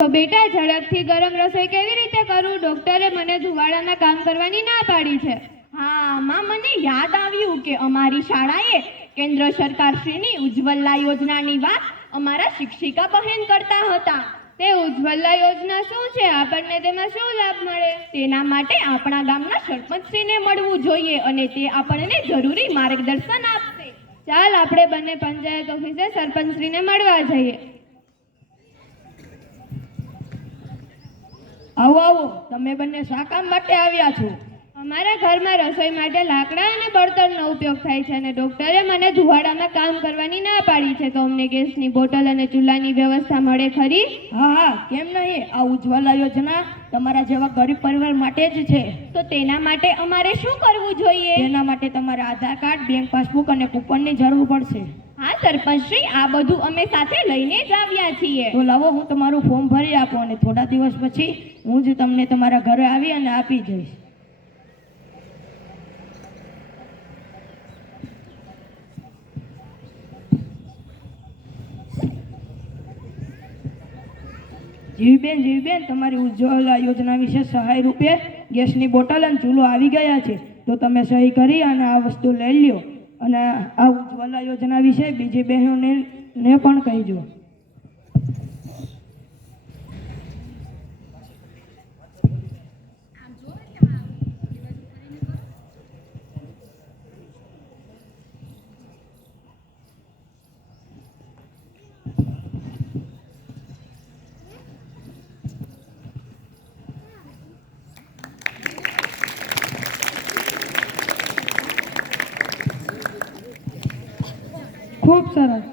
તો બેટા ઝડપથી ગરમ રસોઈ કેવી રીતે કરું? ડોક્ટરે મને ધુવાડામાં કામ કરવાની ના પાડી છે. હા માં, મને યાદ આવ્યું કે અમારી શાળાએ કેન્દ્ર સરકારશ્રીની ઉજ્જવલા યોજનાની વાત અમારા શિક્ષિકા બહેન કરતા હતા. તે ઉજ્જવલા યોજના શું છે? આપણને તેમાં શું લાભ મળે? તેના માટે આપણા ગામના સરપંચશ્રીને મળવું જોઈએ અને તે આપણને જરૂરી માર્ગદર્શન આપશે. ચાલ આપણે બંને પંચાયત ઓફિસે સરપંચશ્રીને મળવા જઈએ. આવો આવો, તમે બંને શા કામ માટે આવ્યા છો? અમારા ઘરમાં રસોઈ માટે લાકડા અને બળતણનો ઉપયોગ થાય છે અને ડોક્ટરે મને ધુવાડામાં કામ કરવાની ના પાડી છે. તો અમને ગેસની બોટલ અને ચૂલાની વ્યવસ્થા મળે ખરી? હા હા, કેમ નહીં. આ ઉજ્જવલા યોજના તમારા જેવા ગરીબ પરિવાર માટે જ છે. તો તેના માટે અમારે શું કરવું જોઈએ? તેના માટે તમારે આધાર કાર્ડ, બેંક પાસબુક અને કૂપનની જરૂર પડશે. હા સરપંચશ્રી, આ બધું અમે સાથે લઈને જ આવ્યા છીએ. તો લાવો, હું તમારું ફોર્મ ભરી આપું અને થોડા દિવસ પછી હું જ તમને તમારા ઘરે આવી અને આપી જઈશ. જીવીબેન, તમારી ઉજ્જવલા યોજના વિશે સહાય રૂપે ગેસની બોટલ અને ચૂલો આવી ગયા છે. તો તમે સહી કરી અને આ વસ્તુ લઈ લ્યો અને આ ઉજ્જવલા યોજના વિશે બીજી બહેનોને પણ કહીજો. ખૂબ સરસ.